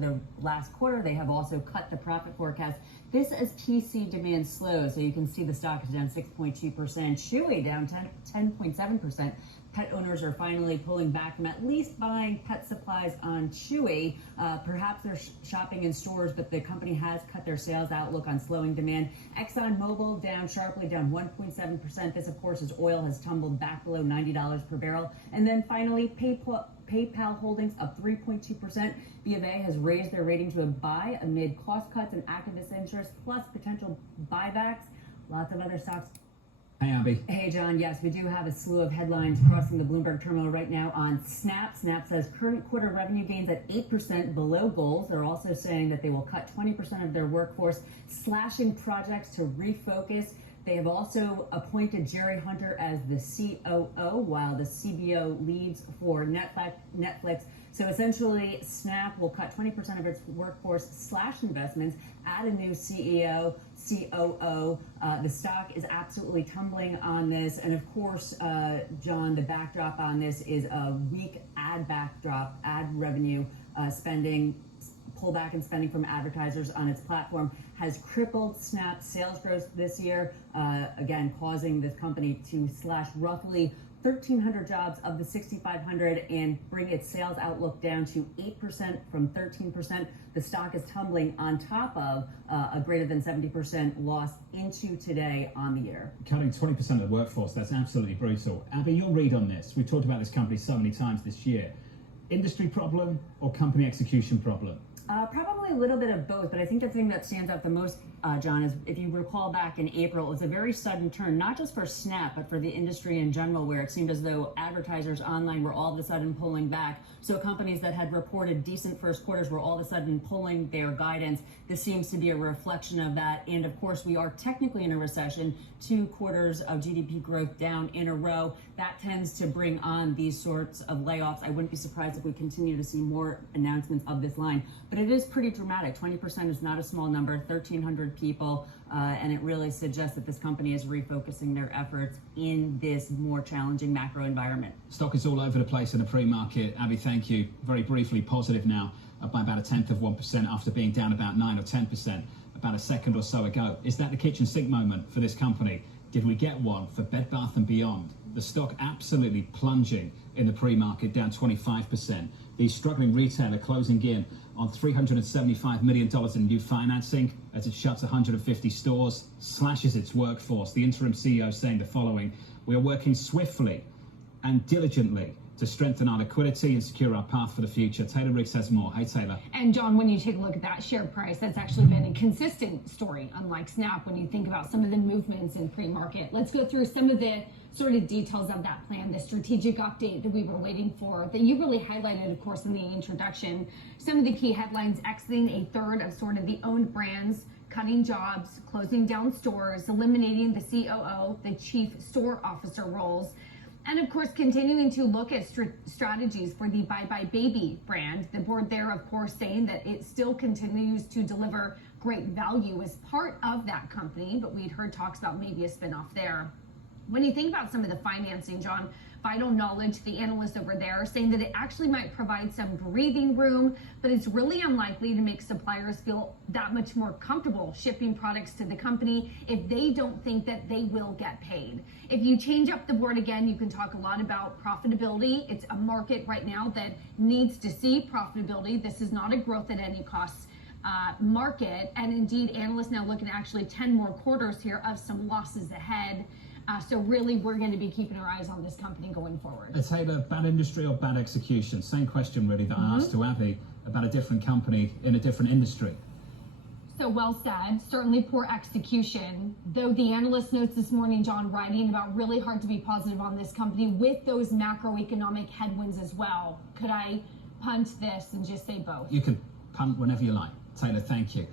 The last quarter, they have also cut the profit forecast. This as PC demand slows, so you can see the stock is down 6.2%, Chewy down 10.7%. Pet owners are finally pulling back from at least buying pet supplies on Chewy. Perhaps they're shopping in stores, but the company has cut their sales outlook on slowing demand. ExxonMobil down sharply, down 1.7%. This, of course, as oil has tumbled back below $90 per barrel. And then finally, PayPal Holdings up 3.2%. B of A has raised their rating to a buy amid cost cuts and activist interest, plus potential buybacks. Lots of other stocks. Hey, Abby. Hey, John. Yes, we do have a slew of headlines crossing the Bloomberg terminal right now on Snap. Snap says current quarter revenue gains at 8% below goals. They're also saying that they will cut 20% of their workforce, slashing projects to refocus. They have also appointed Jerry Hunter as the COO, while the CBO leads for Netflix. So essentially, Snap will cut 20% of its workforce, slash investments, add a new CEO, COO. The stock is absolutely tumbling on this. And of course, John, the backdrop on this is a weak ad backdrop, ad revenue spending. Pullback in spending from advertisers on its platform has crippled Snap's sales growth this year, again, causing this company to slash roughly 1,300 jobs of the 6,500 and bring its sales outlook down to 8% from 13%. The stock is tumbling on top of a greater than 70% loss into today on the year. Cutting 20% of the workforce, that's absolutely brutal. Abby, your read on this. We've talked about this company so many times this year. Industry problem or company execution problem? Probably a little bit of both, but I think the thing that stands out the most, John, is if you recall back in April, it was a very sudden turn, not just for Snap, but for the industry in general, where it seemed as though advertisers online were all of a sudden pulling back. So companies that had reported decent first quarters were all of a sudden pulling their guidance. This seems to be a reflection of that. And of course, we are technically in a recession, 2 quarters of GDP growth down in a row. That tends to bring on these sorts of layoffs. I wouldn't be surprised if we continue to see more announcements of this line. But it is pretty dramatic. 20% is not a small number, 1,300 people, and it really suggests that this company is refocusing their efforts in this more challenging macro environment. Stock is all over the place in the pre-market. Abby, thank you. Very briefly, positive now, up by about 0.1% after being down about 9 or 10% about a second or so ago. Is that the kitchen sink moment for this company? Did we get one for Bed Bath & Beyond? The stock absolutely plunging in the pre-market, down 25%. The struggling retailer closing in on $375 million in new financing as it shuts 150 stores, slashes its workforce. The interim CEO saying the following: "We are working swiftly and diligently to strengthen our liquidity and secure our path for the future." Taylor Riggs has more. Hey, Taylor. And John, when you take a look at that share price, that's actually been a consistent story, unlike Snap, when you think about some of the movements in pre-market. Let's go through some of the sort of details of that plan, the strategic update that we were waiting for, that you really highlighted, of course, in the introduction. Some of the key headlines: exiting a third of sort of the owned brands, cutting jobs, closing down stores, eliminating the COO, the chief store officer roles, and of course, continuing to look at strategies for the Bye Bye Baby brand. The board there, of course, saying that it still continues to deliver great value as part of that company, but we'd heard talks about maybe a spinoff there. When you think about some of the financing, John, Vital Knowledge, the analyst over there, saying that it actually might provide some breathing room, but it's really unlikely to make suppliers feel that much more comfortable shipping products to the company if they don't think that they will get paid. If you change up the board again, you can talk a lot about profitability. It's a market right now that needs to see profitability. This is not a growth at any cost market. And indeed, analysts now looking at actually 10 more quarters here of some losses ahead. So really, we're going to be keeping our eyes on this company going forward. Taylor, bad industry or bad execution? Same question, really, that I asked to Abby about a different company in a different industry. So well said. Certainly poor execution, though the analyst notes this morning, John, writing about really hard to be positive on this company with those macroeconomic headwinds as well. Could I punt this and just say both? You can punt whenever you like. Taylor, thank you.